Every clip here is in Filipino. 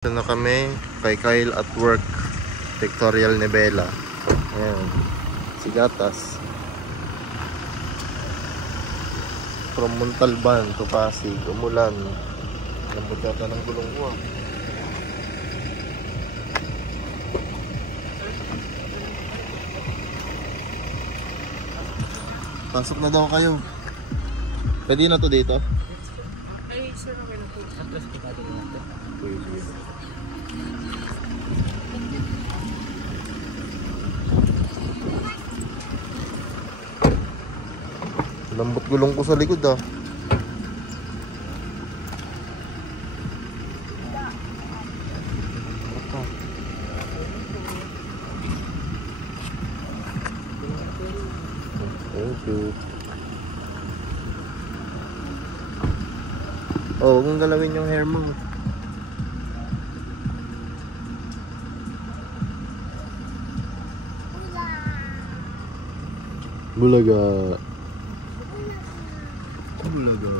Ito na kami kay Kyle at work, Pictorial Nebela. Ayan, si Gatas. From Montalban to Pasig, umulan. Lambot yata ng gulong ko. Pasok na daw kayo. Pwede na to dito? Ay, sir, okay na po. Atlas po tayo natin. Pwede. Lambot gulong ko sa likod ah. Thank you. Oh, huwag mong galawin yung hair mo. Bulaga. Bulaga.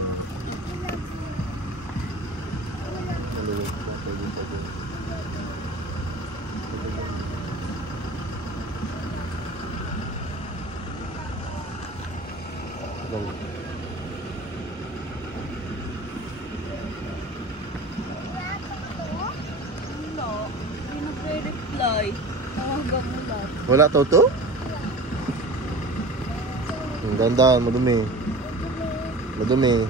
Wala to to? Ang ganda, madumi. Madumi.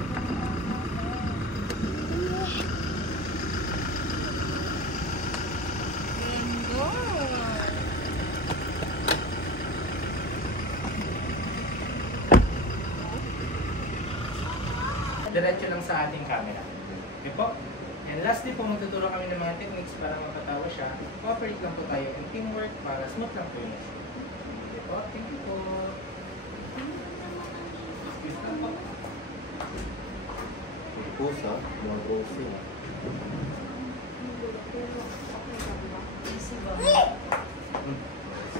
Diretso lang sa ating camera. Okay po? And lastly po, magtuturo kami ng mga techniques para mapatawa siya. Cooperate lang po tayo in teamwork para smooth lang po yun. Okay po? Thank you po. Pusa, mga rosy.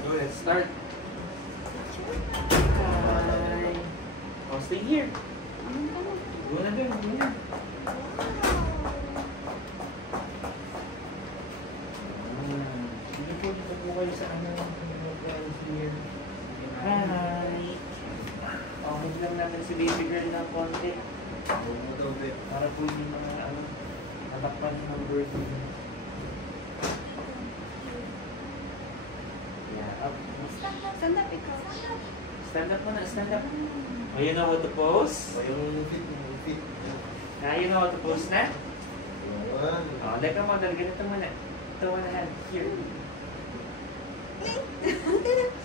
Go ahead, start. Hi. Oh, stay here. Go na dun, go na. Dito po kayo sa ano. Here. Hi. Okay lang namin si baby girl na konti. Para po yung mga ano, natakpan ng birthday. Yeah, up. Stand up ikaw. Stand up muna, stand up. Oh, you know how to pose? Yung fit. You know how to pose na? Ayan. Oh, like a model, ganito muna. Ito muna hand. Here.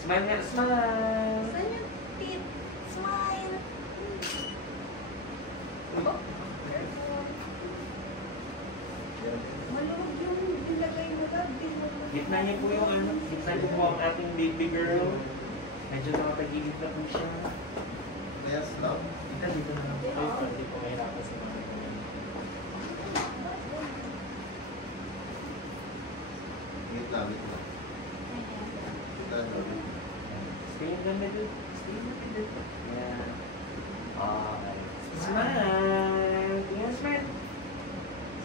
Smile nga, smile. Saan yung teeth? Smile. Maluwag yung ilagay mo lang. Gitna niya po yung ano, gitna niya po ang ating baby girl. Medyo nakatagilid na po siya. Yes, love. Dito na lang po kayo, para di po mahirapan sa mga Gitna. Stay in the middle. Stay in the middle. Yeah. Okay. Smile. Tingnan, smile.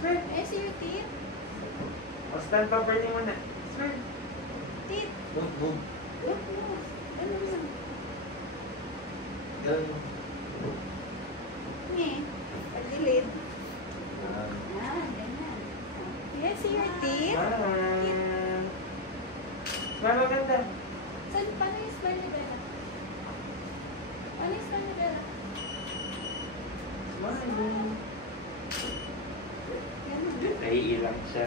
Smile. Eh, see your teeth? O, stand properly muna. Smile. Teeth. Boom. Look, look. Ano naman? Ganun. Nye. Pagilid. Ganyan. Yes, see your teeth? Smile. Smile maganda. Saan? Paano yung smile ni Bella? Paano yung smile ni Bella? Smile. Ganun. Naiilang siya.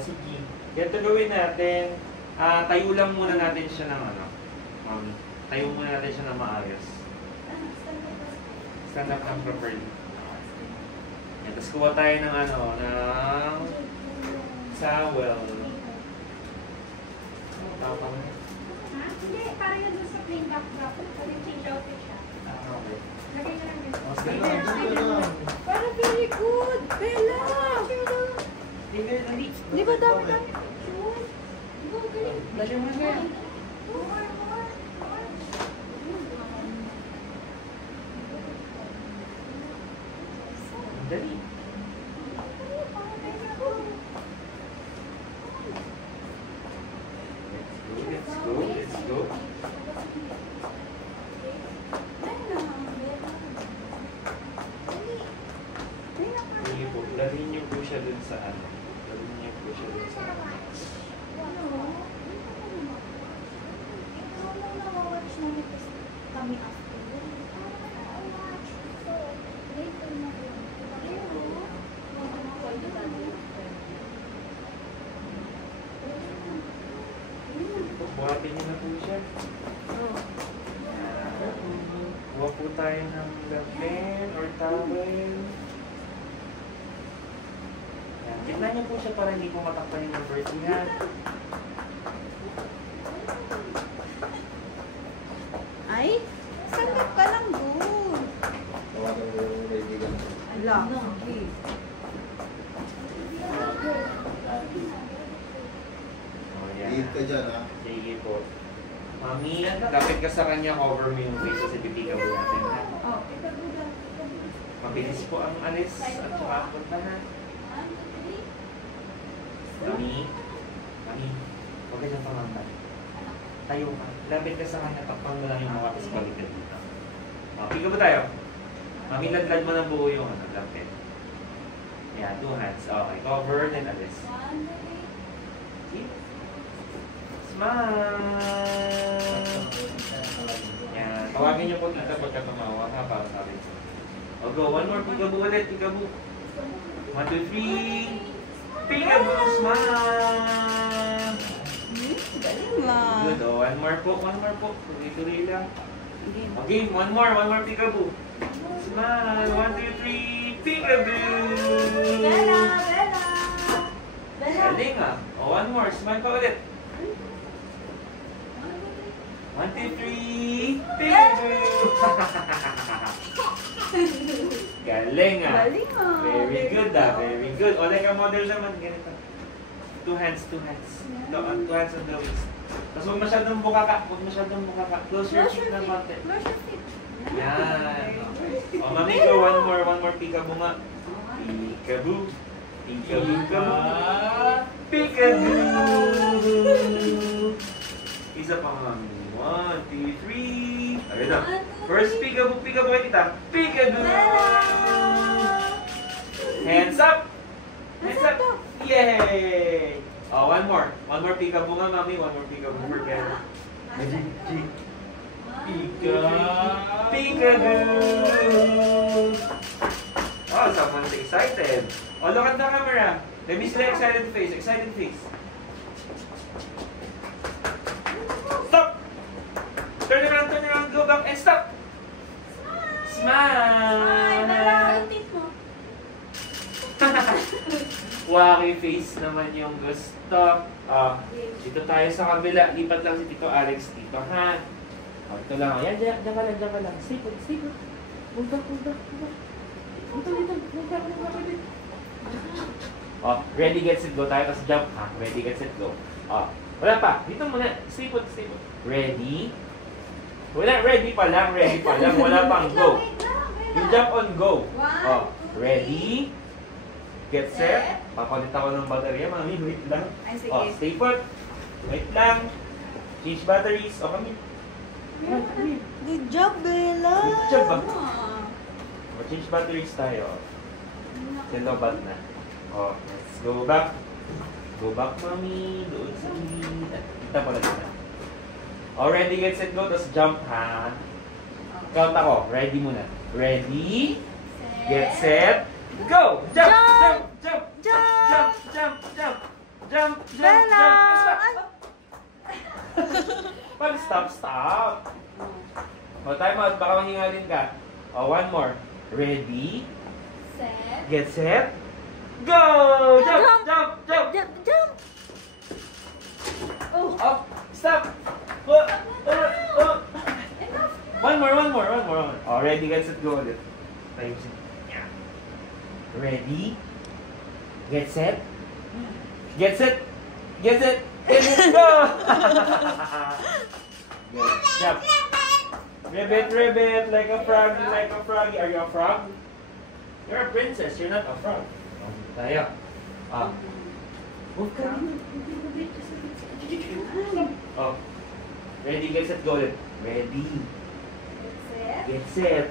Sige. Ganito gawin natin. Tayo lang muna natin siya ng ano. Tayo muna natin siya ng maayos. Stand up ba? Stand up ng properly. Yan. Tapos kuha tayo ng ano, ng towel. Tama mo. Ha? Hindi, parang yan dun sa plain backdrop. Parang change outfit siya. Okay. Lagay na lang ganun. Stay Stay there, there, stay stay there. there. Parang very good! Bella! Stay there, dali. Di ba dami-dami? Sure. Di ba galing? Dali mo na. More, more, more. Dali. go. Sige po, dalhin niyo po siya dun sa ano. Dalhin niyo po siya dun sa ano. Kami after. Buhatin niyo na po siya. Kuha po tayo ng pen or towel. Yan. Tignan niyo po siya para hindi po matakpan yung number 2 yan. Ay, saglit ka lang doon. Tawagan ko yung kaibigan ko. Ala, sige. Oh, yan. Iit ka dyan, ha? Sige po. Mami, kapit ka sa kanya, cover mo yung face kasi pipigaw natin. Ha? Oh, Mabilis po ang alis at saka ang punta na. Mami, Mami, huwag ka dyan pamantay. Tayo ka. Lapit ka sa kanya, takpan mo lang yung mukha kasi balik ka dito. Pigaw ba tayo? Mami, ladlad mo ng buo yung lapit. Yan, 2 hands. Okay, cover, then alis. See? Smile! Yan. Tawagin niyo po tita pagka tumawa ha, para sa akin. O go, one more, peekaboo ulit, peekaboo. 1, 2, 3. Peekaboo, smile! galing lang. Good, oh, one more po. Tuloy-tuloy lang. Okay, one more peekaboo. Smile, 1, 2, 3, peekaboo! Bella! Bella! Bella! Galing ah. O, one more, smile pa ulit. 1, 2, 3, peekaboo! Galing ah. Galing ah. Very good ah, very good. O, like a model naman, ganito. 2 hands. 2 hands on the waist. Tapos huwag masyadong bukaka. Close your feet na konti. Close your feet. Yan. O, mami ko, one more peekaboo nga. Peekaboo. Peekaboo. Isa pa mami. 1, 2, 3. Ayun na. First peekaboo kita. Peekaboo. Hands up. Yay! Oh, one more peekaboo nga, mami. One more peekaboo for Bella. Peekaboo! Oh, someone's excited. Oh, look at the camera. Let me see the excited face. Stop! Turn around, go back, and stop! Smile! Wacky face naman yung gusto. Dito tayo sa kabila. Lipat lang si Tito Alex dito, ha? Ito lang. Yan, dyan ka lang. Stay put. Move back. Ready, get, set, go tayo. Tapos jump, ha? Ready, get, set, go. Wala pa. Dito muna. Stay put. Ready? Wala, ready pa lang. Wala pang go. You jump on go. Ready? Get set. Papalit ako ng baterya, mami. Wait lang. Ay, sige. Stay put. Wait lang. Change batteries. Kami. Good job, Bella. Good job, ba? Change batteries tayo. Silobat na. Let's go back. Go back, mami. Doon sa gilid. Kita mo na dito. Ready, get, set, go. Tapos jump, ha? Count ako. Ready muna. Ready, get, set, go! Jump! Bella! Stop! Time out. Baka mahingalin ka. One more. Ready, get, set, go! Jump! Stop! One more. Ready, get, set, go ulit. Ready, get, set, go! Jump. Ribbit, like a frog. Are you a frog? You're a princess, you're not a frog. Tayo. Move ka rin. Ready, get set, go. Ready, Set. get set,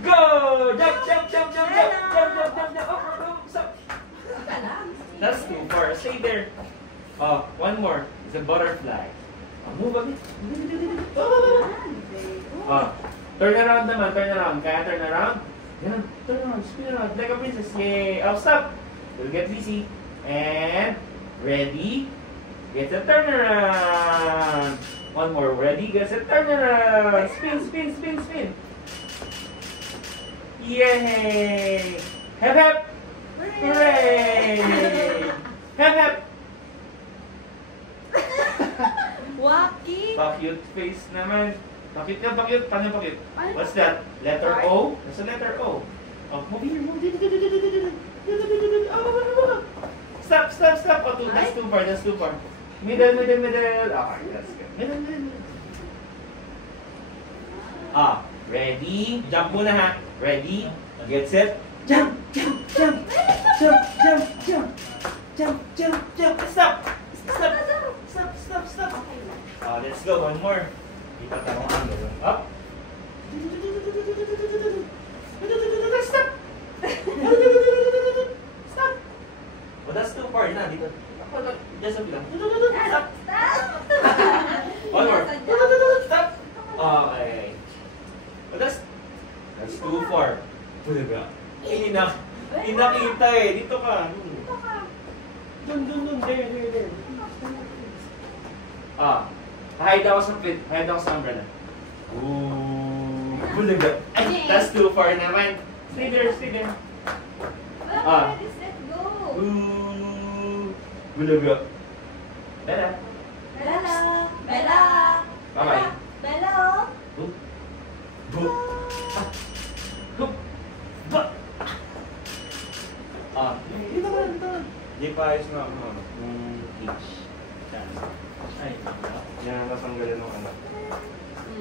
go! Jump, jump, jump, jump, jump, jump, jump, jump, jump. Up, stop. That's too far. Stay there. Oh, one more. It's a butterfly. Oh, move a bit. Oh, turn around naman, turn around. Kaya turn around. Yan, turn around, spin around. Like a princess. Yay! Oh, stop. You'll get dizzy. And ready. Get a turn around. One more. Ready? Get a turn around. Spin, spin, spin, spin. Yay! Hep hep! Hooray! Hep hep! Wacky. Pa-cute face naman. Pa-cute ka, pa-cute. Paano pa-cute? What's that? Letter O? That's a letter O. Oh, move here, move here. Oh, stop, stop, stop. Oh, that's too far, that's too far. Middle, middle, middle. Okay, that's good. Middle, middle, middle. Ah, ready? Jump muna ha. Ready? Get set. Jump, jump, jump. Jump, jump, jump. Jump, jump, jump. Stop. Stop. Stop, stop, stop. Let's go. One more. Kita tayo ang angle. Up. Stop. Stop. Oh, that's too far na. Dito. Just a bit lang. Stop. One more. Stop. Okay. Oh, that's too far. Inakita eh. Dito ka. Dun. There. Hide ako sa pit. Hide ako sa umbrella. Ooh. Bulaga. Ay, that's too far naman. Stay there. Ready, set, go. Ooh. Bulaga. Bella. Bella. Bye-bye. Bella. Boop. Boop. Boop. Boop. Dito ka. Di pa ayos na ako. Peach. Ay, yan, nasanggalan ng anak.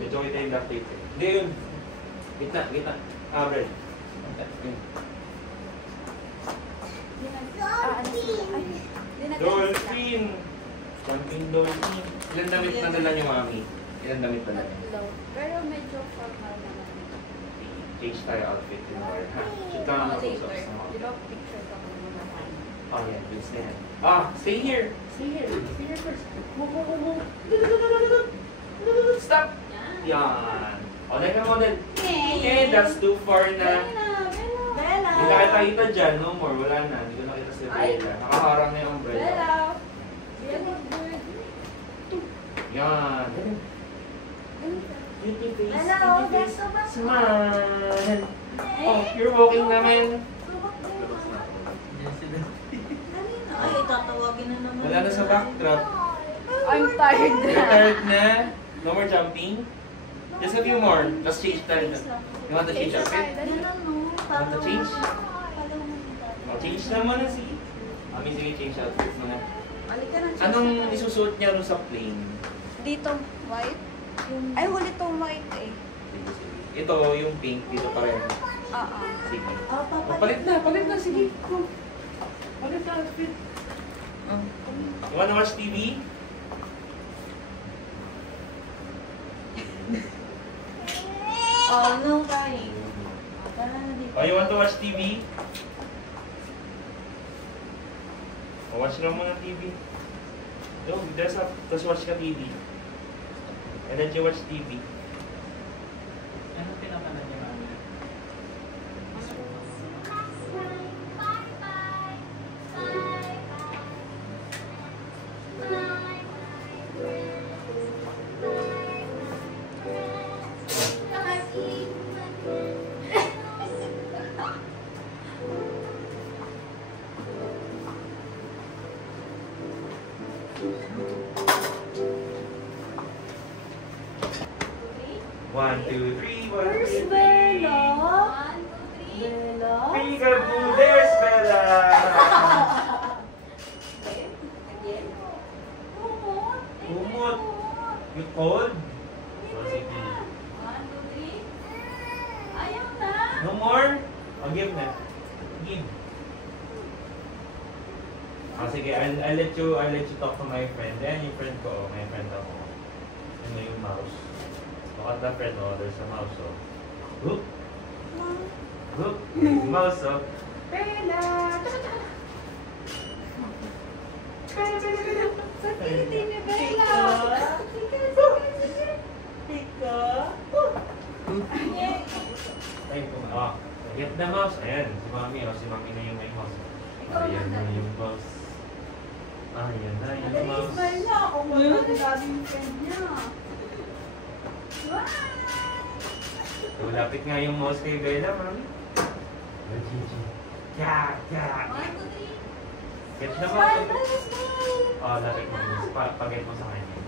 Medyo kita yung duct tape eh. Hindi yun. Gitna. Bread. Dolphin! Jumping dolphin. Ilan damit na dala niyo, mami? Ilan damit na dala? Pero medyo formal naman. Change tayo outfit in our ha. Should ka nga mag-usap sa mga. Di ba picture ka mo naman? Oh, yan. Good stand. Stay here. Stay here first. Go. Stop! Yan. O, next model. Okay, that's too far na. Bella. Hindi na kita kita dyan. No more. Wala na. Hindi ko nakita si Bella. Nakaharang na yung umbrella. Bella. Bella. Yan. Pretty face. Bella, Pretty face. that's so bad. Smile. Oh, you're walking naman. Ay, tatawagin na naman. Wala na sa backdrop. I'm tired You're tired na. No more jumping. Just a few more. Let's change tayo. You want to change outfit? Want to change? Change na muna si. Sige, change outfit muna. Anong isusuot niya rin sa plane? Dito, white? Ay, huli tong white eh. Sige. Ito, yung pink. Dito pa rin. Sige. Palit na. Sige. Go. Palit na outfit. You wanna watch TV? Oh, no crying. Oh, you want to watch TV? Watch lang muna TV. No, dress up. Tapos watch ka TV. And then you watch TV. Ano pinapanood niya namin? One, two, three. Where's Bella? 1, 2, 3. Bella? Peekaboo, there's Bella! Again? Kumot. Kumot. You cold? Never na. 1, 2, 3. Ayaw na. No more? I'll give na. Give. Sige, I'll let you talk to my friend. Yan yung friend ko, may friend ako. Tingnan mo yung mouse. Look at the friend, oh. There's a mouse, oh. Look! Look! Yung mouse, oh. Bella! Sa titi ni Bella! Sige, sige, sige! Pika! Ay, oh. Get the mouse. Ayan, si Mami, oh. Si Mami na yung may mouse. Ikaw Ayan na na. yung mouse. Ayan na yung Dali, mouse. smile na. Oh my God, ang daming friend niya. Wow! Lapit nga yung mouse kay Bella, Mami. Kya, kya. 1, 2, 3. Get the Smile, mouse. Bella, smile! Oh, lapit mo. Pag-get mo sa kanya.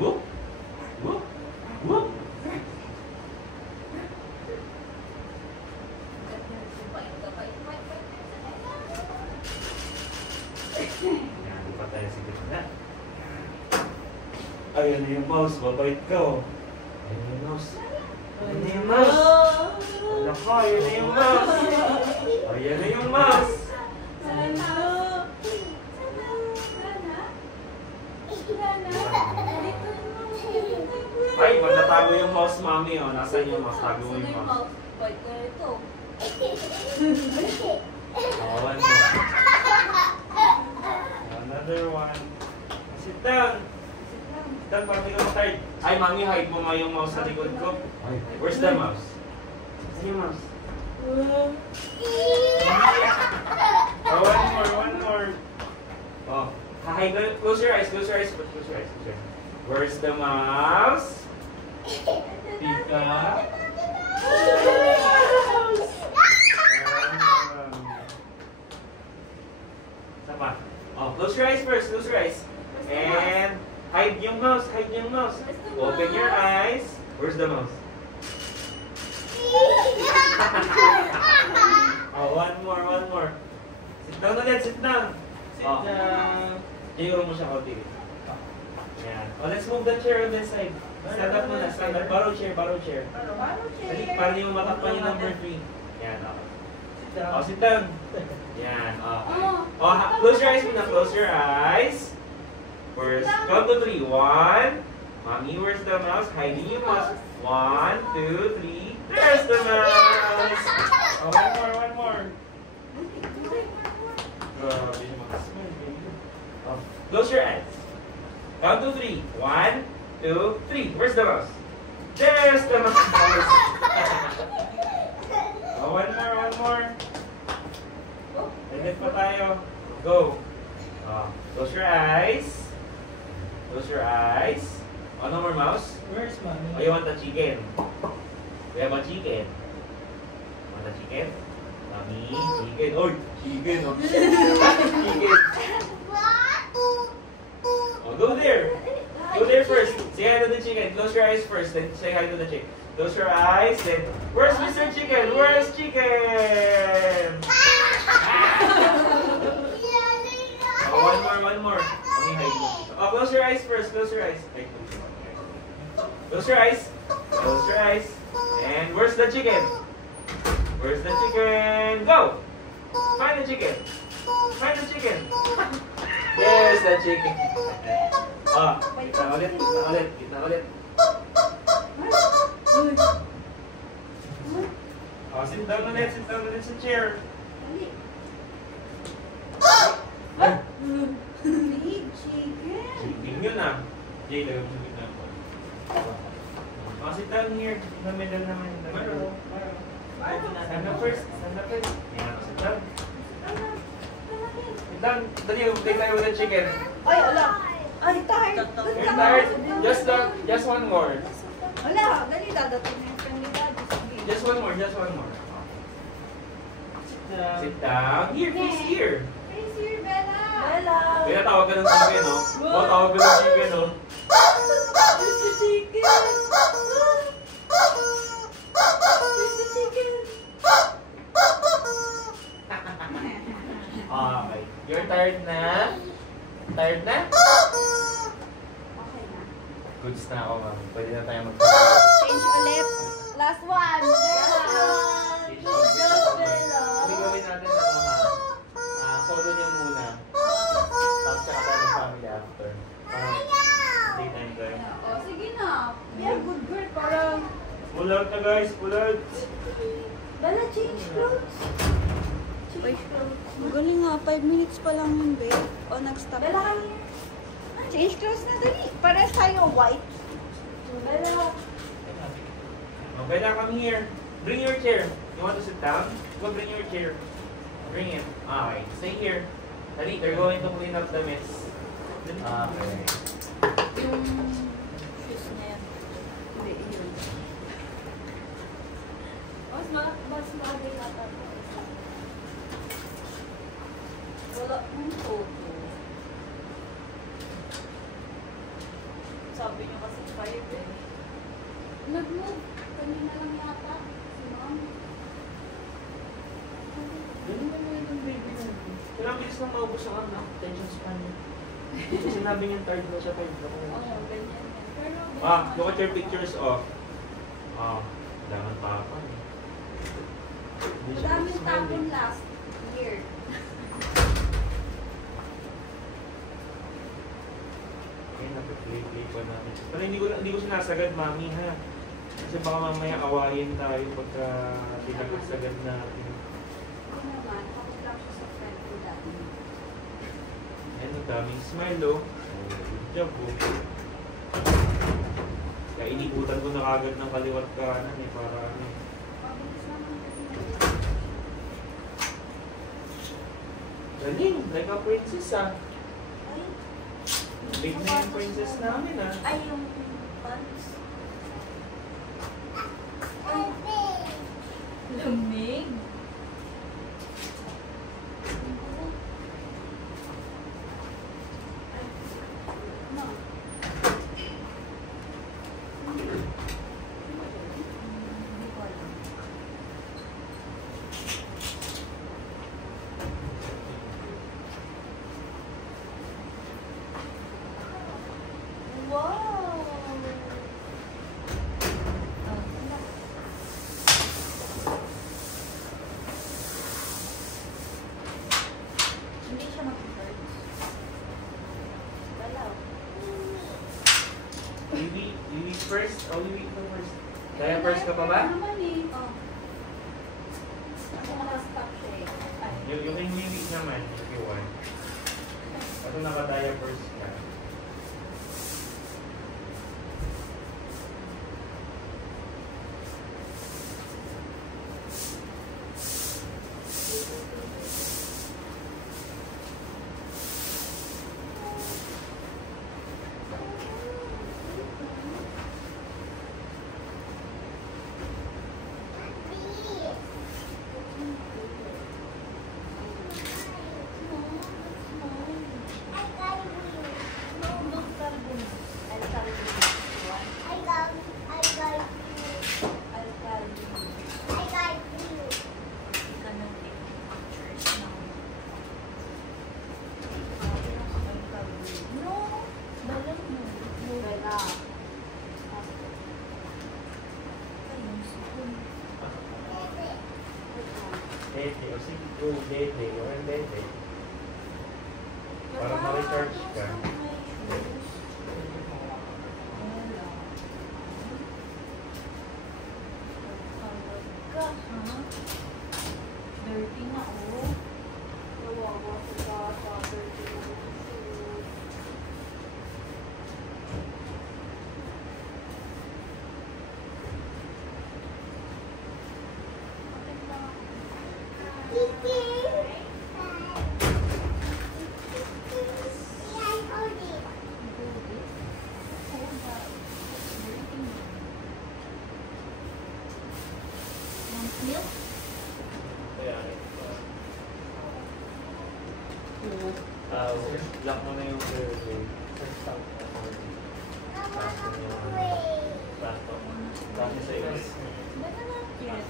Whoop! Whoop! Whoop! Yan, di pa tayo sa gitna. Ayan na yung mouse, babait ka, oh. Ayan na yung mouse. Ayan na yung mouse. Alam ko, ayan na yung mouse. Ayan na yung mouse. Ay, pag natago yung mouse, Mami, oh. Nasaan yung mouse? Tago mo yung mouse. Oh, one more. Another one. Sit down. Sit down, Mami, ka tired. Ay, Mami, hide mo nga yung mouse sa likod ko. Ay, where's the mouse? Saan yung mouse? Oh, one more. Oh, hi, close your eyes, close your eyes, close your eyes, close your eyes. Where's the mouse? Pika. Sama. Oh, close your eyes first, close your eyes. And hide yung mouse, hide yung mouse. Open your eyes. Where's the mouse? Oh, one more. Sit down ulit, sit down. Sit Oh. down. Iyuro mo siya konti. Yan. Oh, let's move the chair on this side. Stand up muna, stand up. Borrow chair, borrow chair. Dali, para hindi mo matakpan yung number 3. Yan, okay. Sit down. Oh, sit down. Yan, okay. Oh, close your eyes muna, close your eyes. First, count to 3. 1. Mommy, where's the mouse? Hiding yung mouse. 1, 2, 3. There's the mouse. Oh, one more. Grabe yung mga smile, baby. Oh, close your eyes. Count to 3. 1, 2, 3. Where's the mouse? There's the mouse. Oh, one more. Edit pa tayo. Go. Close your eyes. Close your eyes. Oh, no more mouse. Where's Mommy? Oh, you want the chicken? We have a chicken. Want the chicken? Mommy, chicken. Oh, chicken. Oh. Chicken. Oh, go there. Go there first. Say hi to the chicken. Close your eyes first, then say hi to the chicken. Close your eyes, then where's Mr. Chicken? Where's Chicken? Oh, one more. Okay, hide mo. Oh, close your eyes first. Close your eyes. Close your eyes. Close your eyes. And where's the chicken? Where's the chicken? Go! Find the chicken. Find the chicken. There's the chicken. Ah, kita ulit. Oh, sit down ulit sa chair. Big chicken. Chicken yun ah. Jay, lagay mo sa gitna po. Oh, sit down here. In the middle naman. Stand up first. Yan, sit down. Sit down. Dali, take tayo with the chicken. Ay, ala. Ay, tired. You're tired? Just one more. Wala, dali dadating na yung friend ni Daddy. Sige. Just one more. Sit down. Here, please, here. Face here, Bella. Bella. Kaya tawag ka ng chicken, no? Oh, tawag ka ng chicken, no? Where's the chicken? Where's the chicken? Okay. You're tired na? Tired na? Okay na. Goods na ako, ma'am. Pwede na tayo Change ulit. Last one. Bella. Hindi gawin natin na ito, ha? Solo niya muna. Tapos tsaka tayo ng family after. Para Pull out na guys, pull out. Bella, change clothes. Ay, magaling nga. 5 minutes pa lang yun, babe. O, nag-stop Bella, na. come here. Change clothes na dali. Pares tayo white. Bella. Oh, Bella, come here. Bring your chair. You want to sit down? Go bring your chair. Bring it. Okay, stay here. Dali, they're going to clean up the mess. Okay. Yung shoes na yan. Hindi, yun. Mas magay ata po. Wala mong photo. Sabi niyo kasi 5 eh. Nag-move. Kanina lang yata. Si mom. Ganun naman yung baby na. Kailangan bilis lang maubos ang attention span niya. So, sinabi niya third na siya, third na. Oo, ganyan yan. Pero, Look at your pictures of. Kailangan pa ako. madaming tapon last year. Ayun, napiplay pa namin. Pero hindi ko sinasagad, mami, ha? Kasi baka mamaya awayin tayo pagka pinagkasagad natin. Ako naman, ako lang siya sa friend ko dati. Ayan, ang daming smile, oh. Good job, oh. Kaya inibutan ko na kagad ng kaliwat kanan, eh, para ano. Mabilis naman kasi. Galing, like a princess, ah. Ay, Big na yung princess namin, ah. ay yung pants. Lamig. Wow! Hindi siya mag-birds. Dalaw. Liwi first? Oh, Liwi ito first. Kaya first ka pa ba? Ano naman eh. Oh. Ako nakastop siya eh. Ay. Yung kay Liwi naman, if you want. Ito nakadaya first ka. Dede, o sige, go Dede, or Dede. Para ma-recharge ka. Dirty na, oh. Kawawa sa bata. Dirty na ako. Milk? Kaya, lock mo na yung survey. Tapos sa iyo. Baka na. Yes.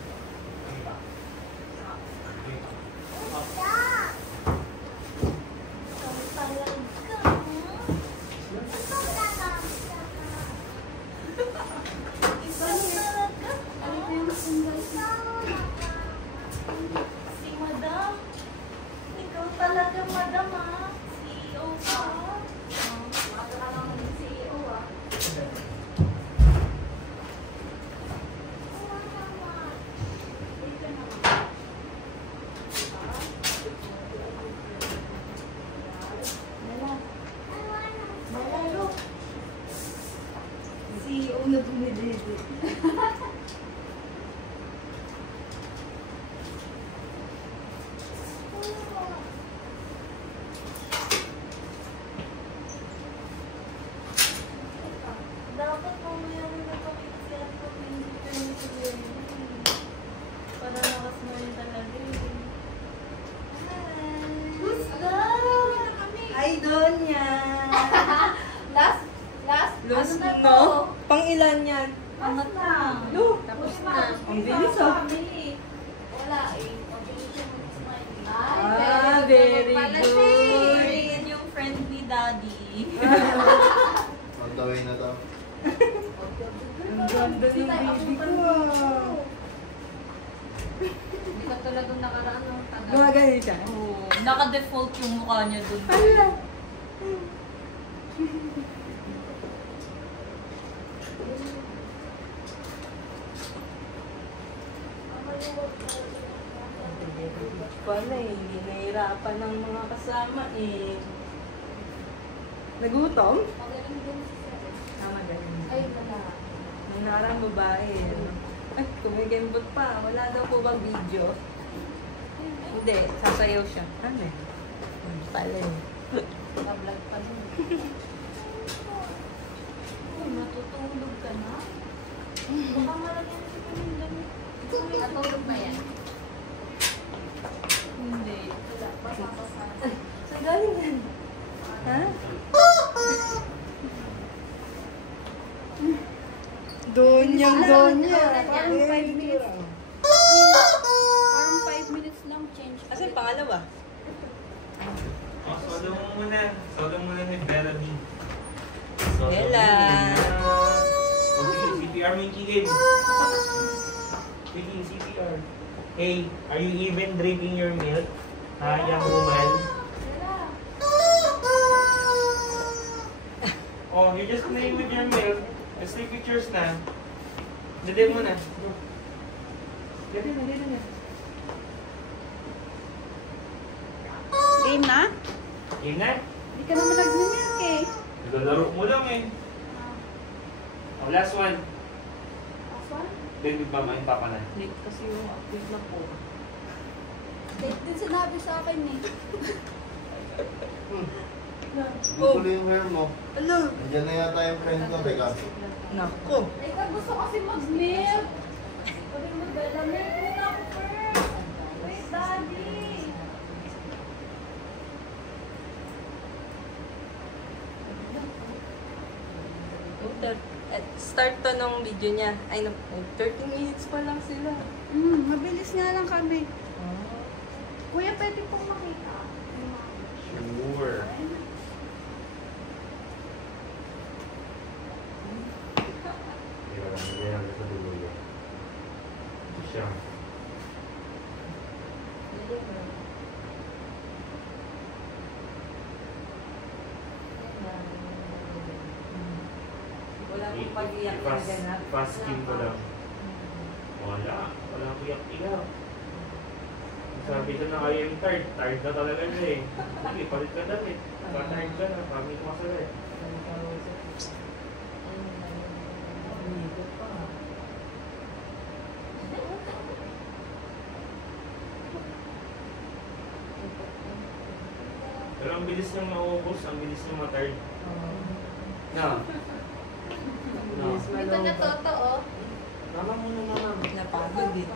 Si Madam. Ikaw talaga, Madam, ah. CEO ka. Maaga ka lang ng CEO ah. Last, Last ano na no? to? Pang ilan yan? Angat na. No. Tapos na. Ang bilis, ah. Wala eh. Mabilis yung mag-smile. Ah, very pala good. siya eh. Yan yung friend ni Daddy. On the way na daw. Ang ganda ng baby ko, ah. Hindi ka talagang nakaraan ng tagal. Gumagano siya? Oo, naka-default yung mukha niya dun. Hala. Pala eh, hindi nahirapan ng mga kasama eh. Nagutom? Magaling din si Sir. Tama ganun. Ay, wala. May narang babae. Ano? Ay, kumigembot pa. Wala daw po bang video? Hindi, sasayaw siya. Ano eh? Pala eh. Nag-vlog pa din. Uy, matutulog ka na? Baka malagyan si Pamilya. Natulog na yan. Hindi. Wala. Basa-basa. Saan galing yan? Ha? Donya, donya. Parang 5 minutes. Parang 5 minutes lang change. Asan pangalawa? Solo mo muna. Solo muna ni Bella B. Bella. Okay, CPR mo yung kigin. Kigin, CPR. Hey, are you even drinking your milk? Ha, young woman? Oh, you're just playing with your milk. Let's take pictures na. Dali mo na. Dali na. Game na? Game na? Hindi ka naman nag-milk eh. Naglalaro mo lang eh. Oh, last one. Last one? Then, magmamain pa na. Late kasi yung update na po. Date din sinabi sa akin eh. Tuloy yung hair mo. Hello. Nandiyan na yata yung friend ko, Beka. Nako. Eka, gusto kasi mag-milk. Sabi mo, Bella, milk muna ako first. Wait, Daddy. Start to nung video niya. Ay, 30 minutes pa lang sila. Mabilis nga lang kami. Kuya, pwede pong makita. Sure. Siya. Wala akong pag-iyak na ganap. Fast skin ko lang. Wala. Wala akong iyak-iyak. Sabi ko na kayo yung tired. Tired na talaga siya eh. Sige, palit ka damit. Pa-tired ka na. Kami ko masalit. Pero ang bilis niyang maubos, ang bilis niyang ma-tired. Na. No. Ito na totoo. Mama muna, mama. Napagod eh.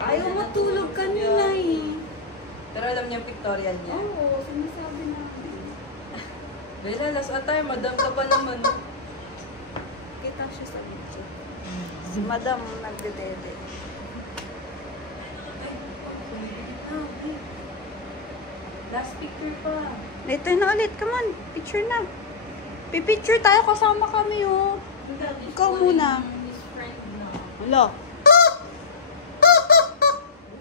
Ayaw matulog kanina eh. Pero alam niya yung pictorial niya. Oo, sinasabi na. Bella, last attire, madam ka pa naman. Kita siya sa video. Si madam nagdedede. Last picture pa. Later na ulit. Come on. Picture na. Pipicture tayo kasama kami, oh. Ikaw muna. His friend na. Wala.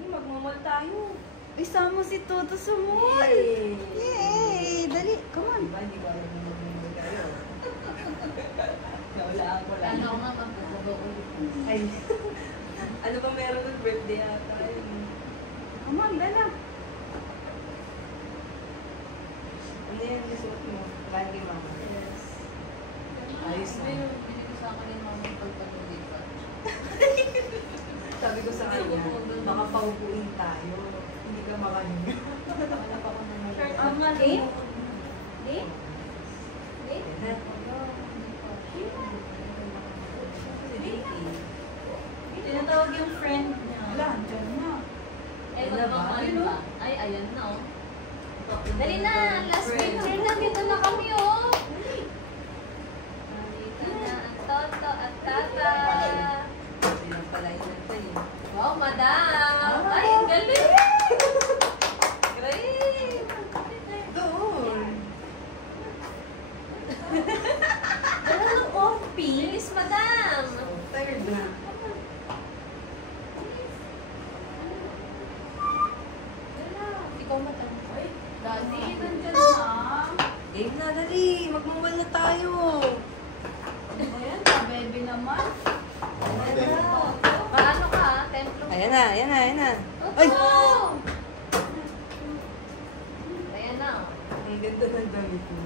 Magmamall tayo. Isama si Toto sa mall. Yay! Yay! Dali. Come on. Diba, hindi ba alam mo magmamall tayo? Nawala ako lang. Ano nga magbubugo ulit. Ay. Ano ba meron ng birthday ata? Come on, Bella. Ano yan yung suot mo? Galing kay mama. Yes. Ayos na. Binili ko sa akin yung mga pagpatuloy. Sabi ko sa kanya, baka paupuin tayo. Hindi ka makahinga. Hanap ako ng Shirt mga. naman. Game? Game? Game? Si Vicky. Tinatawag yung friend niya. Wala, dyan na. Eh, Wala ba? magmamahal ba? Ay, ayan na oh. Dali na, last picture na. Dito na kami, oh. Dito na ang Toto at Tata. Yan pala yun sa'yo. Wow, madam. Ay, ang galing. Great! Doon. Ano ang office, madam? Third na. Ikaw, madam. Ay, Daddy, nandyan na. Game na, dali. Mag-mobile na tayo. Ayan, baby naman. Okay. Paano ka, templo? Ayan na, ayan na, ayan na. Ay! Ay! Ayan na. Ang ganda ng damit mo.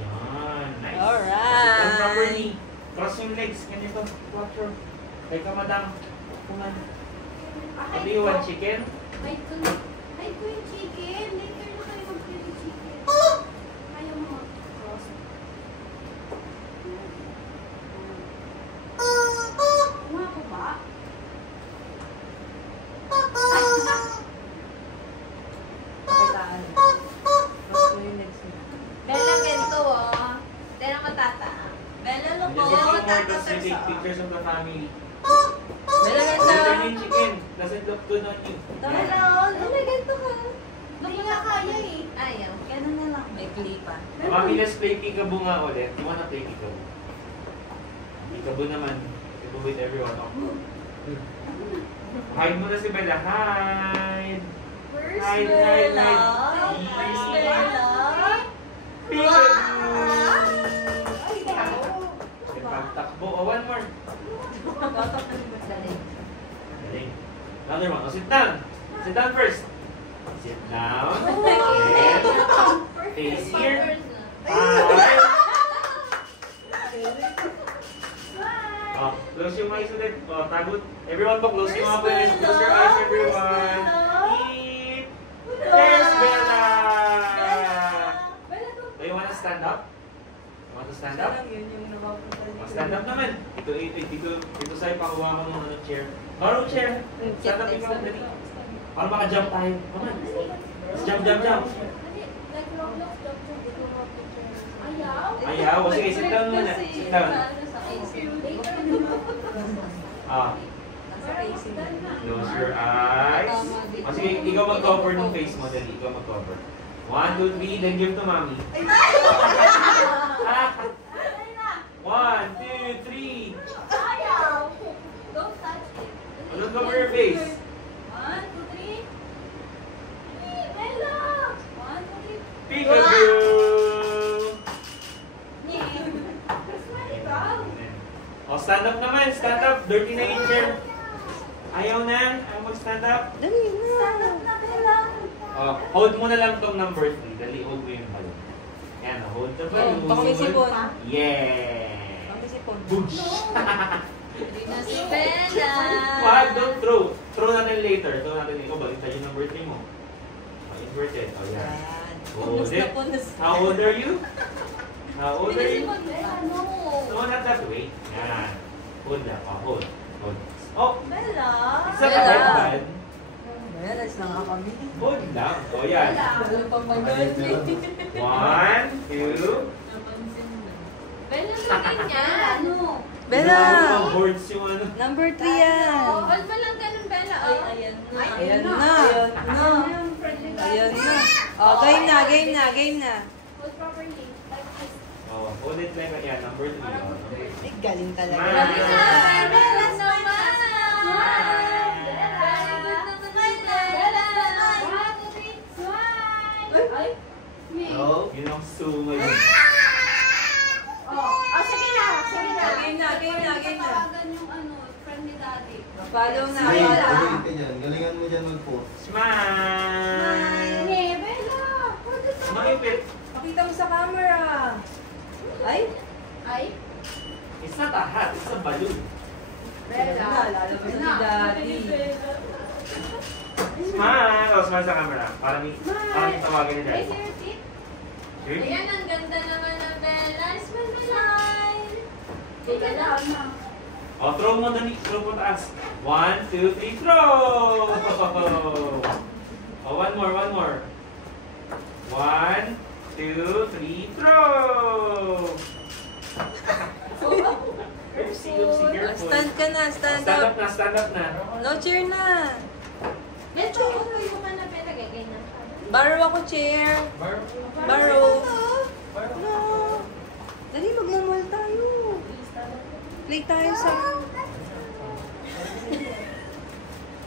Yan. Nice. Alright. Sit down properly. Cross yung legs. Ganito. Quattro. Kay ka, madam. Kuman. What do you want, chicken? Ay, ko yung chicken. Later na kayo mag-play ng chicken. Ayaw mo mag-cross. Nga ko ba? Kapitaan. Mas mo yung next mo. Bella, ganito, oh. Tera matata. Bella, And look, just oh, one more, tata, just sir, take sa- pictures of the family. Bella, Return ganda. yung chicken. Doesn't look good on you. Bella, Yan. oh, Bella, look. ganito ka. Hindi nga kaya eh. Ayaw. Ganun na lang. May klipa. Mami, let's play peekaboo nga ulit. You wanna play peekaboo? Peekaboo naman. Peekaboo with everyone. Oh. Hide mo na si Bella. Hide! Where's Hide, hide, Bella? hide. Where's Bella? Peekaboo! Ay, wow. Pagtakbo. Oh, one more. Dali. Galing. Another one. Oh, sit down. Sit down first. Sit down. Then, face here. Five. Oh, close your eyes ulit. Oh, tagot. Everyone po, close your eyes. Close your eyes, everyone. Eat. There's Bella. Do you wanna stand up? You want to stand up? Yun yung napapunta Oh, stand up naman. Dito sa'yo, pakuha ko ng ano, chair. Borrow chair. Stand up ikaw. Dali. Para maka-jump tayo. Come on. Let's jump, jump, jump. Like Roblox, Ayaw. Ayaw. Sige, sit down muna. Sit down. Ah, Nasa facing. close your eyes. Oh, sige, ikaw mag-cover ng face mo. Dali, ikaw mag-cover. 1, 2, 3, then give to mommy. 1, 2, 3. Ayaw. Don't touch it. Don't cover your face. 1, 2, 3. Bella. 1, 2, 3. Peekaboo! Ikaw. Oh, stand up naman. Stand up. Dirty na yung chair. Ayaw na. Ayaw mag-stand up. Dali na. Stand up na, Bella. Oh, hold mo na lang tong number 3. Dali, hold mo yung balloon. Yan, hold the balloon. Pakisipon. Yeah! Pakisipon. Boosh! Hindi na si Bella. Wag, don't throw. Throw natin later. Throw natin ikaw. Baliktad yung number 3 mo. Oh, inverted. Oh, yan. Yan. Hold Punas na it. punas. How old are you? How old are you? Bella, no. No, not that way. Yan. Hold that. Oh, hold. Hold. Oh! Bella. It's not a Bella. headband. Realize na nga kami. Hold lang. Oh, yan. Wala pang mag-birthday. 1, 2. Napansin mo. Bella, lagyan niya. Ano? Bella! Mga boards yung ano. Number 3 yan. Oh, wag mo lang ganun, Bella. Ay, Oh. ayan na. Ayan na. Ayan na. Yung friendly guy. Ayan na. Oh, game na, game na, game na. Hold properly. Like this. Oh, hold it like yan. Number 3. Oh, number 3. Ay, galing talaga. Smile. Galing na, Bella, naman. Smile. Very good naman, Bella. 1, 2, 3. Smile. Ay. Oh, yun ang sumo yun. Oh, sige na. Sige na. Game na, game na, game na. Tawagan yung ano, friend ni Daddy. Follow na. Ay, Follow. galing ka dyan. Galingan mo dyan mag-post. Smile! Hey, Bella. What is that? Maipit. Pakita mo sa camera. Ay, Ay. It's not a hat, it's a balloon. Bella. lalabas na si Daddy. Smile! Oh, smile sa camera. Para may tawagan ni Ay, Daddy. your teeth. Sure? Ayan, ang ganda naman ng Bella. Smile, Bella. Bella. Oh, throw mo dali. Throw mo taas. 1, 2, 3, throw! Oh, one more, one more. 2, 3, throw! Oopsie, oopsie, careful. Stand ka na, stand Stand up up. na, stand up na. No chair na. Beto, tuyo ka na, Bella. Ganyan. Borrow ako chair. Borrow. No. Dali, magmamall tayo. Play tayo sa...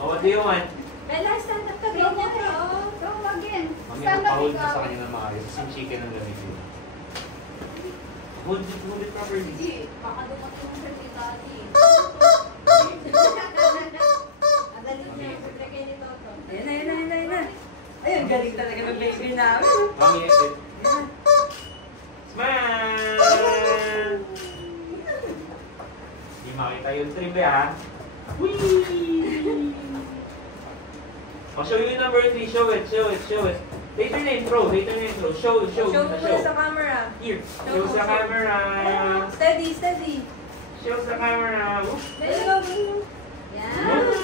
Oh, what do you want? Bella, stand up ka. Ganyan ka. Oh, throw again. Mami, Stand up hold mo ikaw. sa kanya na maayos. Yung chicken ang gamitin. Hold it properly. Sige, baka dumating yung birthday daddy. Ang dali niya, birthday kayo ni Toto. Ayan na, ayan na, ayan na, ayan na. Ayun, galing talaga ng baby namin. Mami, exit. Smile! Hindi makita yung trim ha. Whee! Oh, show you number 3. Show it, show it, show it. Later na intro, later na intro. Show, Show show. mo na sa camera. Here, show sa camera. Steady, steady. Show sa camera. Whoop. Bella, yeah.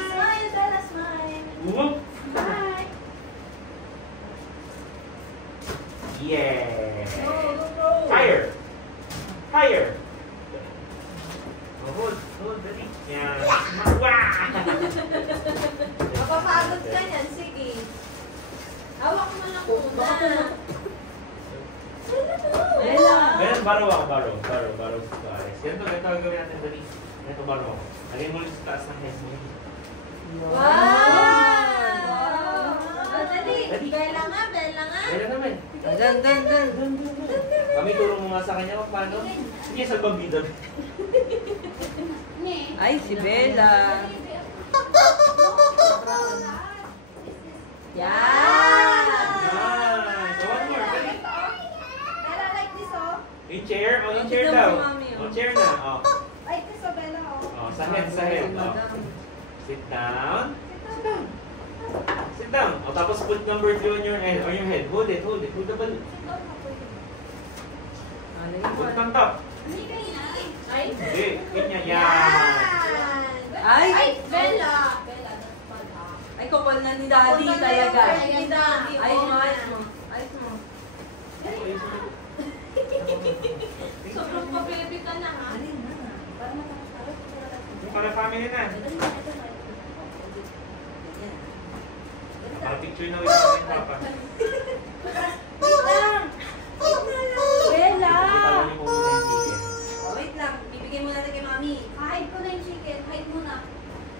Smile, Bella, smile. Whoop. Smile. Yeah. Go, go, go. Higher. Higher. Oh, hold, dali. Yan. Wah! Mapapagod ka niyan, sige. Hawak mo lang muna. Bella. Meron, baro ako, baro sa taas. Ganito ang gawin natin, dali. Ganito, baro ako. Lagay mo ulit sa taas ng head mo. Wow! Dali. Bella nga, Bella nga. Bella naman. Dan, dan, dan. Kami turo mo nga sa kanya kung paano. Sige, sa bambida. Ay, si Bella. Yan! Nice. So, one more, dali. Bella, like this, oh. Yung chair, oh, yung Oh, chair tignan daw. mo, Mami, oh. Oh, chair na, oh. Like this, oh, Bella, oh. Oh, sa head, oh. Sit down. Sit down. Oh, tapos put number 3 on your head. Hold it. Hold the balloon. Put on top. Ay! Okay, ganyan. Yan. Ay! Ay! Bella! Bella, that's bad, ah. Ay, kupal na ni Daddy Kupal na talaga. yung ni Daddy. Ayos mo, ayos mo. Ayos mo. Sobrang pa-baby ka na, ha? Alin na. Para matapos. Para family na. Para picture na with yung papa. Wait lang! Bella! Itawan niyo po muna yung chicken. Oh, wait lang. Bibigyan mo natin kay Mami. Hide ko na yung chicken. Hide mo na.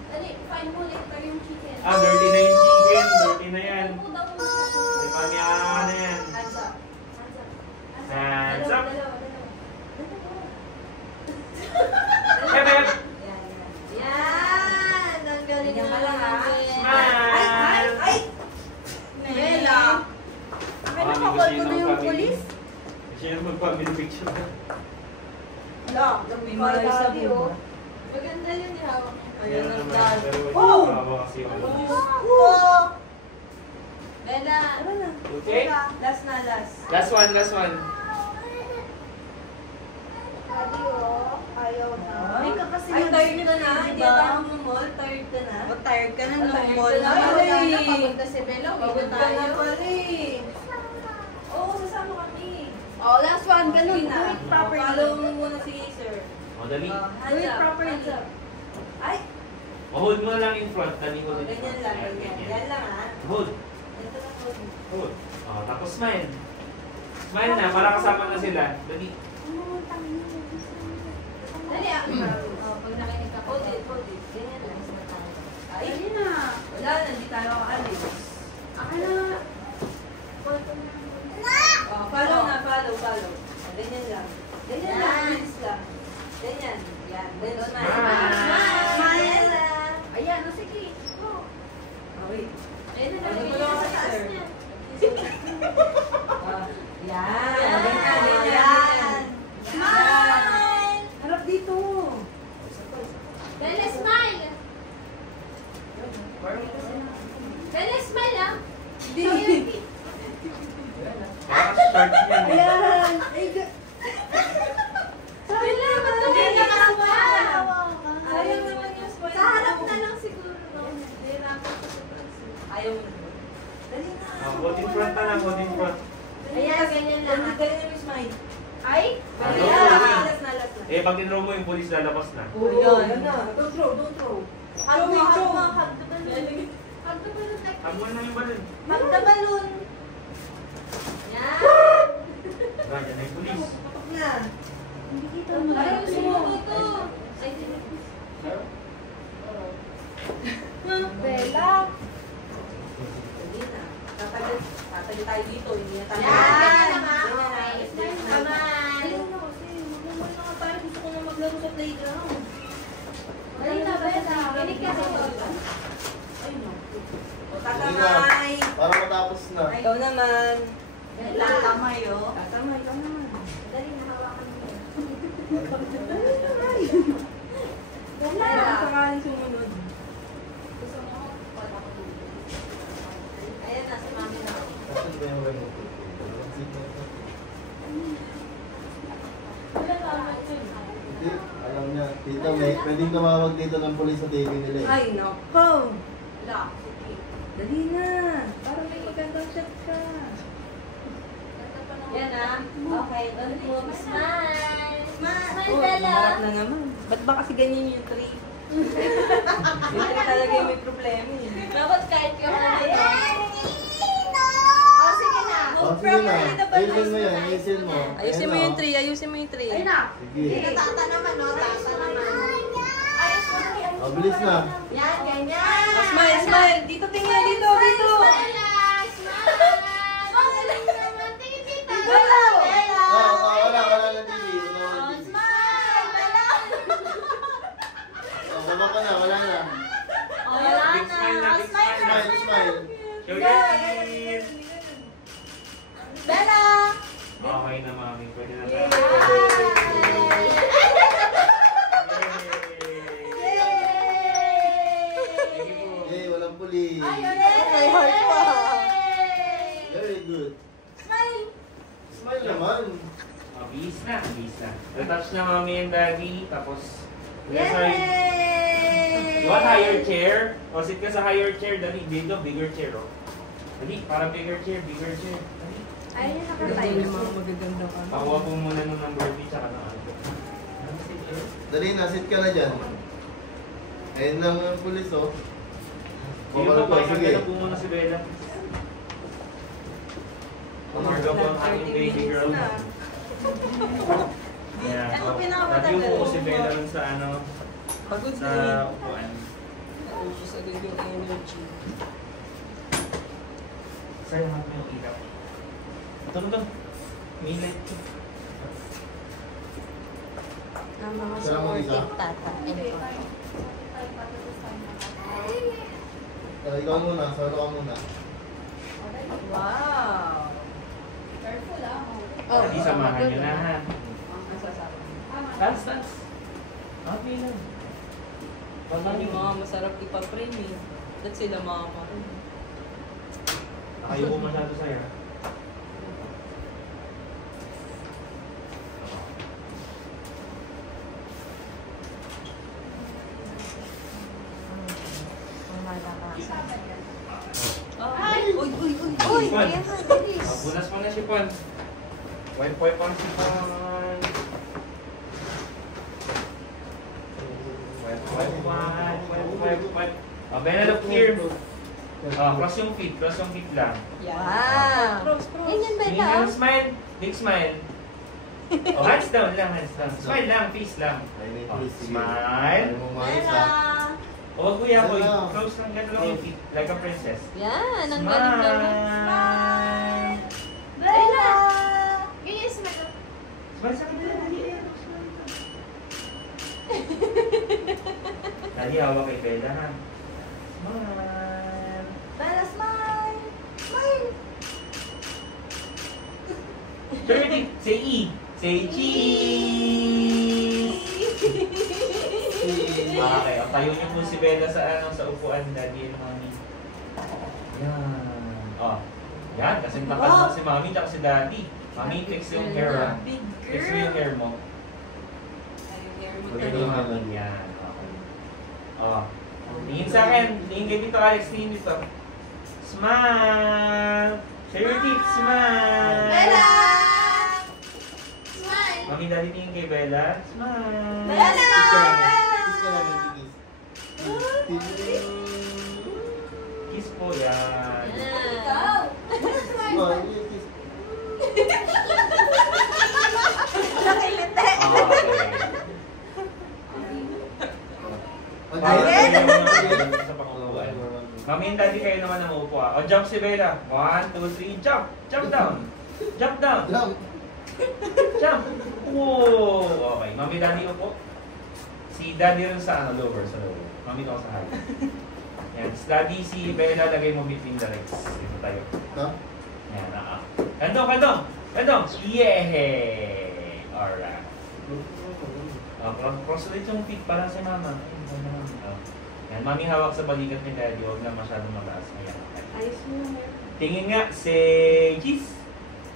Dali, find mo later yung chicken. Ah, dirty na yung chicken. Dirty na yan. Ano daw mo siya? May pamiyaan na yan. Hands up. Hands up. Dalawa. Hey, babe. Yan! Ang galing Ganyan ka lang, ha? Smile. Ay! Bella! Ay, nakakall ko na yung polis. Siya yung mag-family picture. Wala, May malay sa Daddy, buha. Maganda yun, hawak. Ayun ang naman. dad. Pero Oh! kawawa kasi yung ano. Bella! Ano na? Okay? Last na, last. Last one. Daddy, oh. Ayaw na. Ay, Ay, tired ka na. Hindi diba? tayo mamall. Tired ka na. Oh, tired ka na Tired nung ka mall na. na. Ay. Pagod na si Bella, Pagod uwi na ka na tayo. pala eh. Oo, sasama kami. Oh, last one. Ganun. Sige Do na. it properly. Follow mo muna si sir. O, dali. Oh, Do hands it up, properly. hands up. Ay! Hold mo lang in front. Dali ko Oh, din. ganyan lang, ganyan. Yan lang ha. Hold. Ito lang hold. Hold. O, tapos smile. Smile na, para kasama na sila. Dali. Dali, ah. Oh, pag nakinig ka, Hold it, hold it. Ganyan lang. Ay! Dali na. Wala na, hindi tayo aalis. Ako na. Oh, follow na, follow. Oh, ganyan lang. Ganyan lang, Yan. bilis lang. Ganyan. Yan. Then smile. Smile. Smile! Ayan, o sige. Go. Oh, wait. Ayun na, Ay, nalagay wala niya ka sa si taas sir. niya. Yan. Yan. Ganyan. Yan. Smile! Harap dito. Bella, smile! Bella, smile, ah. Hindi. Show your feet. Start niyan. Ayan. Ay, Bella, ba't hindi nakasmile? Ayaw naman yung smile. Sa harap na lang siguro. Nahirapan ko sa pransin. Ayaw mo. Dali na. Hold in front na lang, hold in front. Ayan, ganyan lang. Ganyan yung smile. Ay? Last na. Eh, pag tinrow mo yung police, lalabas na. Oo, yan na. Don't throw. Hug mo, hug Show mo, me. hug the balloon. Hug the balloon. Amo na yung balon. Hug the balloon. Yan. Ganyan na yung police. Patok na. Hindi kita mo. Ay, sumuto. Ay, Bella. Hindi na. Tatagal tayo dito. Hindi na tayo. Yan. Ganyan na. Kaman. Ayun na kasi. Magmumula na nga tayo. Gusto ko na maglaro sa playground. Dali na, Bella. Kinig ka sa Ayun na. O, Sige tatamay. na. Para matapos na. Ikaw naman. Bella. Tatamay, oh. Tatamay, ikaw naman. Dali na, hawakan mo. Bella. Bella. Sakaling sumunod. Gusto mo? Wala ko tubig. Ayan na, si mami na. Asan ba yung remote? Wala ka naman yun. Hindi, alam niya. Tita, may pwedeng tumawag dito ng pulis sa TV nila eh. Ay, nako. Wala. Sige. Dali na. Para may magandang shot ka. Yan ah. Okay, don't move. Smile. Smile, Oh, Bella. harap na naman. Ba't ba kasi ganyan yung tree? Yung tree talaga yung may problema eh. Dapat kahit yung ano yun. Oh, sige na. Oh, sige na. Ayusin mo yan. Ayusin mo. Ayusin mo Ayan yung na, tree. Ayusin mo yung tree. Ayun na. Sige. Tata naman, no? Tata naman. Ayos mo na. Oh, bilis na. Yan, ganyan. Smile, smile. Dito tingnan. Dito, dito. Bella, smile. Smile naman. Tingin kita. Bella. Bella. Wala na TV. Oh, smile. Bella. Oh, baba ka na. Wala na. Oh, wala Big smile na, na. big Smile na. Smile, smile. Show your teeth. Bella. Okay na, mami. Pwede na Yay. tayo. Thank you po. Yay, walang pulis. Ay, ulit. May heart pa. Very good. Smile. Smile naman. Oh, bis na, bis na. Retouch na mami and daddy. Tapos, yes, sorry. Yay! You want higher chair? O, sit ka sa higher chair. Dali, dito, bigger chair, oh. Dali, para bigger chair, bigger chair. Dali. Ay, Ito nakatayo. yung mga magaganda ka. Pakuha po muna ng number 3 tsaka ng ano. Dali na, sit ka na dyan. Ayun lang ang pulis, oh. Sige Bawal po, ko, sige. pakikita po muna si Bella. Umarga po ang aking baby girl. Yeah. Ano So, pinakamatagal? nag-yung po si Bella dun sa ano, Pagod sa na upuan. Naubos agad yung energy. Sir, naman po yung ilaw. Ito. May light po. Ang mga Sarap mo isa? supportive tata. Ikaw muna, solo ka muna. Wow! Careful ah. Oh, hindi samahan nyo na ha. Ang sasabi. Dance, dance. Okay lang. Parang yung mga masarap ipaprame eh. Ba't sila mama? Nakayo po masyado sa'yo. Ay! Uy! Uy! Uy! Uy, Sipon. ayan na, bilis. Bunas mo na sipon. Wipe ang sipon. Wipe. Bella, look here. Cross yung feet lang. Wow. Cross, cross. Yan yan, Bella. Tingnan, smile. Big smile. Hands down lang, hands down. Smile lang, face lang. Ay, may Oh, pulis. Sige. smile. Ayaw mo umayos, Bella. ha? Huwag kuya ko, Bella. close lang, gano'n lang yung feet. Like a princess. Yan, ang galing naman. Smile. Bella. Ganyan, smile. Smile sa kabila. Dali, hawak kay Bella, ha? Smile. Bella, smile. Smile. Charity, say E. Say cheese. Okay, tayo niyo po si Bella sa sa upuan, daddy and mommy. Yan. Oh. Yan, kasi takad mo si mommy at si daddy. Mommy, fix yung hair, ha? Big Fix mo yung hair mo. Ay, yung hair mo Fix Okay. yung mommy. Yan. Okay. Oh. Tingin sa akin. Tingin kayo dito, Alex. Tingin dito. Smile. Show your teeth. Smile. and daddy tingin kay Bella. Smile! Bella! Kiss po yan. Ikaw! Nakilite. Okay. Sa pangupuan. Mami and daddy kayo naman ang upo ah. O jump si Bella. 1, 2, 3, jump! Jump down! Jump down! Jump! Whoa! Okay, mami daddy upo. Si daddy rin sa ano, lower, sa lower. Mami ko sa high. Yan, si daddy, si Bella, lagay mo between the legs. Dito tayo. Yan, Kandong! Yeah! Alright. Cross ulit yung feet para sa mama. Yan, mami hawak sa balikat ni daddy. Huwag na masyadong mataas. Ayan. Ayos mo na hair. Tingin nga, say cheese.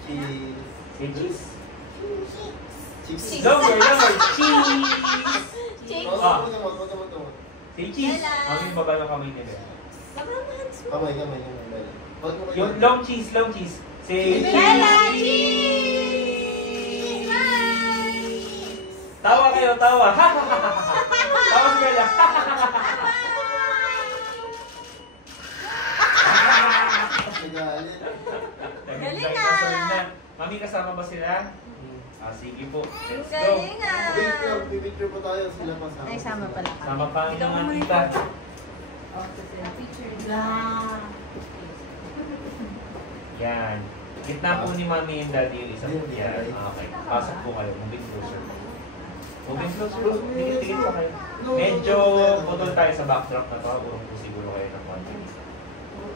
Cheese. Say cheese. Cheese. Lower. Cheese. Cheese. Ah. Kamay. Say cheese. Bella. Mami, baba ng kamay ni Bella. Yung long cheese. Say Bella, cheese. cheese! Tawa kayo, tawa. Tawa si Bella. Galing na. Mami, kasama ba sila? Sige po. Let's go. Galing ah! Picture po tayo sila pa sa. Ay, sama pala. Sama pa ang mga tita. Oh, kasi picture. Yan. Gitna po ni Mami and Daddy yung isang yan. Okay. Pasok po kayo. Moving closer. Moving closer. Dikit pa kayo. Medyo putol tayo sa backdrop na to. Urong po siguro kayo ng konti.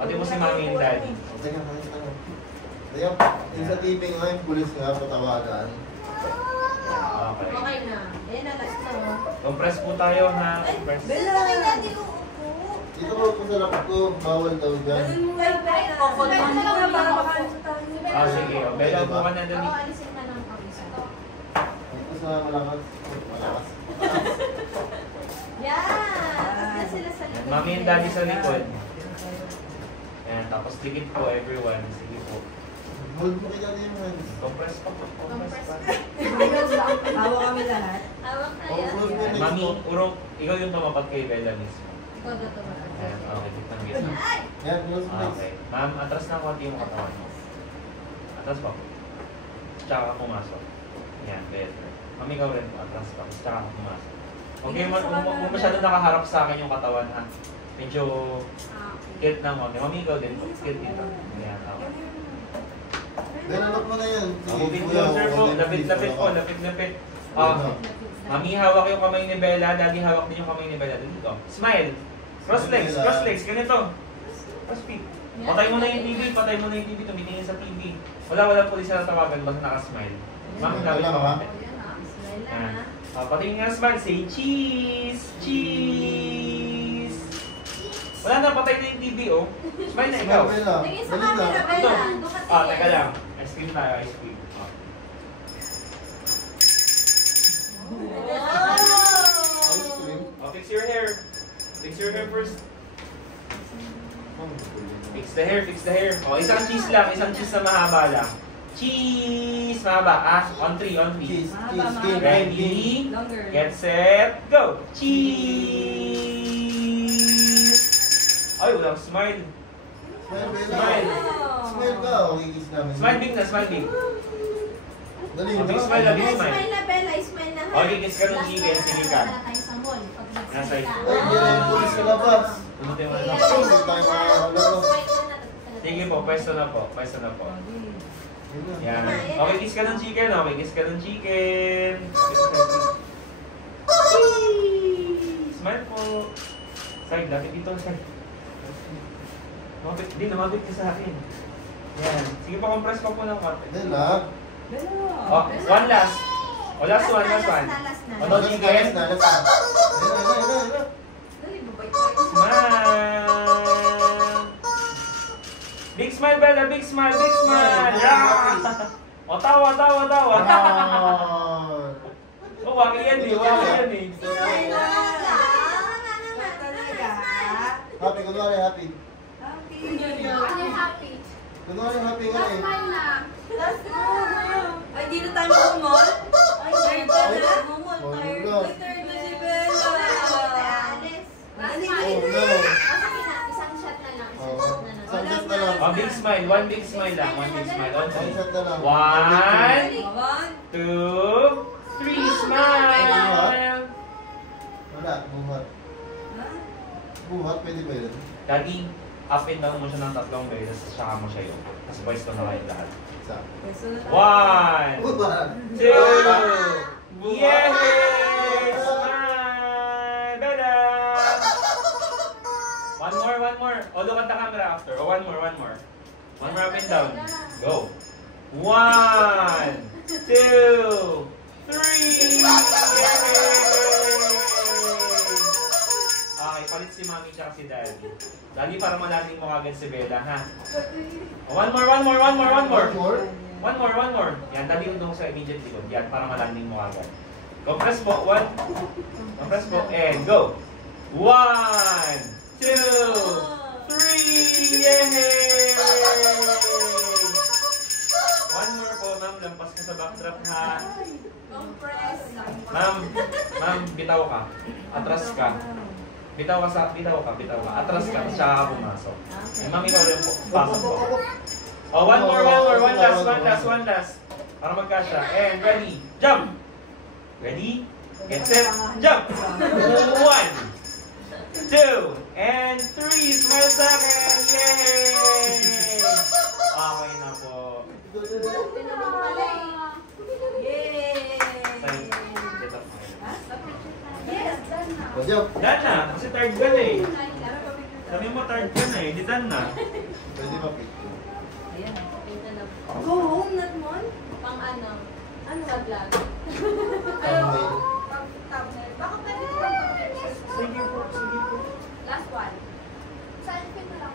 Pati mo si Mami and Daddy. Teka. Ayan, yung sa TV ngayon, pulis nga patawagan. Okay. Okay na. Eh, nalas na oh. Compress po tayo ha. Compress. Bella! Bakit natin uupo? Dito ko po sa lapit ko, bawal daw dyan. Sige. Bella, upo ka na dali. Oo, alisin na ng pawis. Dito sa malakas. Yan! Tapos na sila sa likod. Mami and Daddy sa likod. Yan. Tapos dikit po everyone. Sige po. Hold mo kaya yung hands. Compress pa po. Compress pa. Tawa kami lahat. Hawak na Oh, yan. close mo. Mami, urong, ikaw yung tumapat kay Bella mismo. Ikaw na ito. Ayan, okay, gitna. Ay! Yan, close mo. Okay. Ma'am, atras na konti yung katawan mo. Atras pa po. Tsaka pumasok. Yan, better. Mami, ikaw rin po. Atras pa. Tsaka pumasok. Okay, kung masyado nakaharap sa akin yung katawan, ha? Medyo kilt na mo. Mami, ikaw din po. Kilt dito. Ayan, okay. Then, anak mo na yan. Moving closer po. Lapit-lapit po. Lapit-lapit. Mami, hawak yung kamay ni Bella. Daddy, hawak din yung kamay ni Bella. Dito. Smile. Cross legs. Cross legs. Ganito. Cross feet. Patay mo na yung TV. Patay mo na yung TV. Tumitingin sa TV. Wala pulis na tawagan. Basta nakasmile. Ma'am, gamit pa kami. Smile na Yan. ha. Patingin nga smile. Say cheese. Cheese. Wala na. Patay na yung TV, oh. Smile na ikaw. Tingin sa camera, Ito. Bella. Doon ka tingin. Teka lang. Ice cream tayo. Ice cream. Wow! Fix your hair. Fix your hair first. Fix the hair, fix the hair. Isang cheese lang, isang cheese na mahaba lang. Cheese! Mahaba. On 3, on 3. Cheese, Mahaba, cheese, mahaba. Ready? Longer. Get set, go! Cheese! Ay, walang smile. Smile, Bella. Smile. Smile ka. Okay, kiss namin. Smile big na, smile big. Dali, Okay, smile na, big smile. Smile na, Bella. Smile na ha. Okay, kiss ka ng chicken. Sige ka. Para tayo sa mall. Pag Nasa nagsita. Ay, hindi na yung pulis sa labas. Tumutin mo na. Smile Tapos, hindi tayo makakalaro. na. Sige po, pwesto na po. Pwesto na po. Yan. Tama, yan. Okay, kiss ka ng chicken. Okay, kiss ka ng chicken. Smile po. Side, lapit dito. Side. Lumapit, di, lumapit ka sa akin. Yan. Sige po, compress pa po ng konti. Bella. Oh, one last. Oh, last one, last one. Last na. Oh, Last na, last na, last na. Bella. Dali, babay tayo. Smile. Big smile, Bella. Big smile, big smile. Yeah. Oh, tawa, tawa, tawa. Wow. Oh, waki yan eh. Waki yan eh. Smile na. Happy, kunwari happy. Happy. Kunwari happy nga eh. Smile na. Ay, di na tayo mag-mall? Ay, third na. Third na. Third na si Bella. Last Oh, one. no. Isang shot na lang. Oh, isang shot na lang. Oh, big smile. One big smile lang. One big smile. One, Isang two. shot na lang. 1, 2, 3. Smile! Wala, buhat. Buhat, pwede ba yun? Daddy, up and down mo siya ng 3 beses, saka mo siya yun. Tapos pwesto na kayo lahat. Isa. 1, Buhat. 2, yay! Smile! Bella! One more. Oh, look at the camera after. Oh, one more. One more up and down. Go. 1, 2, 3! Okay, palit si Mami tsaka si Daddy. Daddy, para malalim mo agad si Bella, ha? Oh, one more. One more. Yan, Daddy, undong sa immediate likod. Yan, para malalim mo agad. Compress po. Compress po. And go. 1, 2, 3! Yay! One more po, ma'am. Lampas ka sa backdrop, ha? Compress. Ma'am, bitaw ka. Atras ka. Bitaw ka. Atras ka, tapos siya ka pumasok. Eh, ma'am, ikaw rin po. Pasok po. Oh, one more. One last. Para magkasya. And ready. Jump! Ready? Get set. Jump! 1, 2, and 3. Smile sa akin! Yay! Okay na po. Yay! Yes, done na. Jump. Dan na, kasi third ka na eh. Sabi mo third ka na eh, di dan na. Pwede ba picture? Ayan. Go home, not mall? Pang ano? Ano? Sa vlog. Thumbnail. Thumbnail. Baka pwede ko lang pang-picture. Sige po. Last one. Saan ko na lang?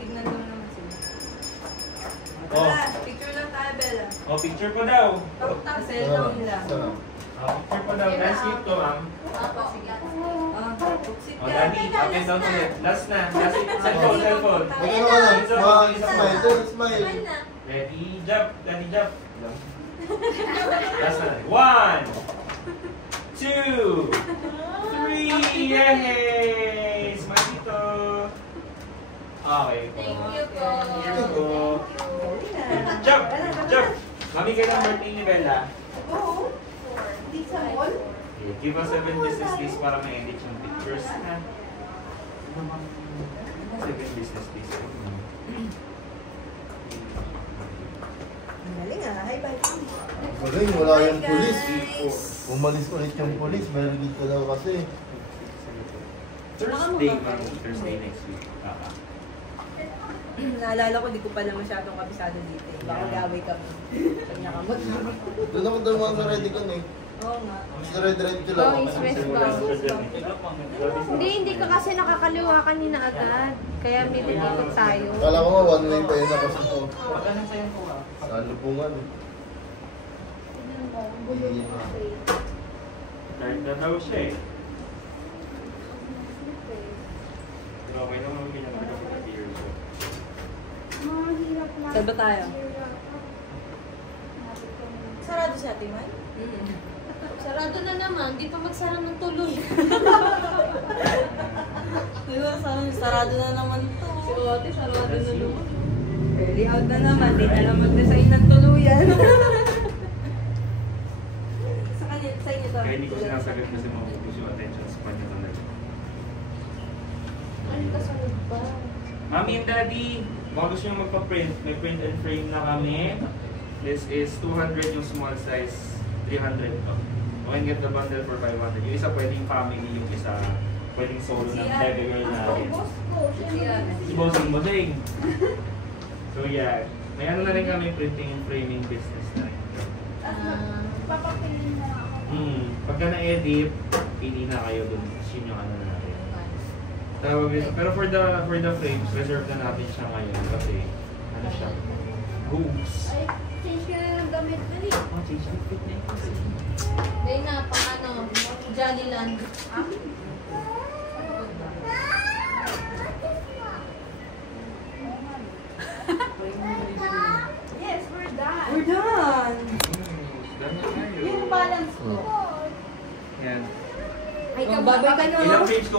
Tignan mo naman sila. Oh. Bella, picture lang tayo, Bella. Oh, picture po daw. Sa cellphone lang. Sarap. Oh, picture po daw. Last clip to, ma'am. Apo, sige. Sit Oh, ka. Daddy, up and down ulit. Last na. Cellphone. Tingnan mo lang. Smile. Don't smile. Smile na. Ready, jump. Daddy, jump. Last na. 1, 2, 3. Yay! Smile dito. Okay po. Thank you po. Thank you po. Jump! Mami, kailan birthday ni Bella? Go. Di sa mall? Okay, give us 7 business days para ma-edit yung pictures. 7 business days. Ang galing ah. Hi, bye. Galing, wala yung pulis. Guys. Umalis ulit yung pulis. Meron dito daw kasi. Thursday, ma'am. Thursday next week. Naalala ko, di ko pala masyadong kabisado dito eh. Baka gaway kami. Pag nakamot. Doon naman daw mga ready ka na eh. Oo nga. Mas red-red lang. Oh, West Hindi ka kasi nakakaliwa kanina agad. Kaya may ikot tayo. Kala ko nga one way pa yun na kasi po. Pagkanan sa'yo po ah. Sa lupungan eh. Third na daw siya eh. Pero okay naman kami niya nagkakapag years old. Saan ba tayo? Sarado siya, Timan? Sarado na naman. Di pa magsara ng tuloy. Diba, sarado na naman to. Si Ote, sarado na naman. Early out na naman. Di na lang mag-design ng tuluyan. Sa kanya, sa inyo to. Kaya hindi ko sinasagot kasi maubos yung attention sa kanya talaga. Ano kasunod ba? Mami and Daddy, baka gusto nyo magpa-print. May print and frame na kami. This is 200 yung small size, 300 to. You can get the bundle for 500. Yung isa pwedeng family, yung isa pwedeng solo ng baby girl natin. Si Bossing Bossing. So yeah, may ano na rin kami printing and framing business na rin. Papapilin na lang ako. Pagka na-edit, pili na kayo dun. Yun yung ano na natin. Tawag ito. Pero for the frames, reserve na natin siya ngayon kasi ano siya? Hoops. Ay, change ka na ng gamit na rin. Oh, change the fit na yun. Dahil na, pang ano, Jollyland. Babay ka na. Ilang page ko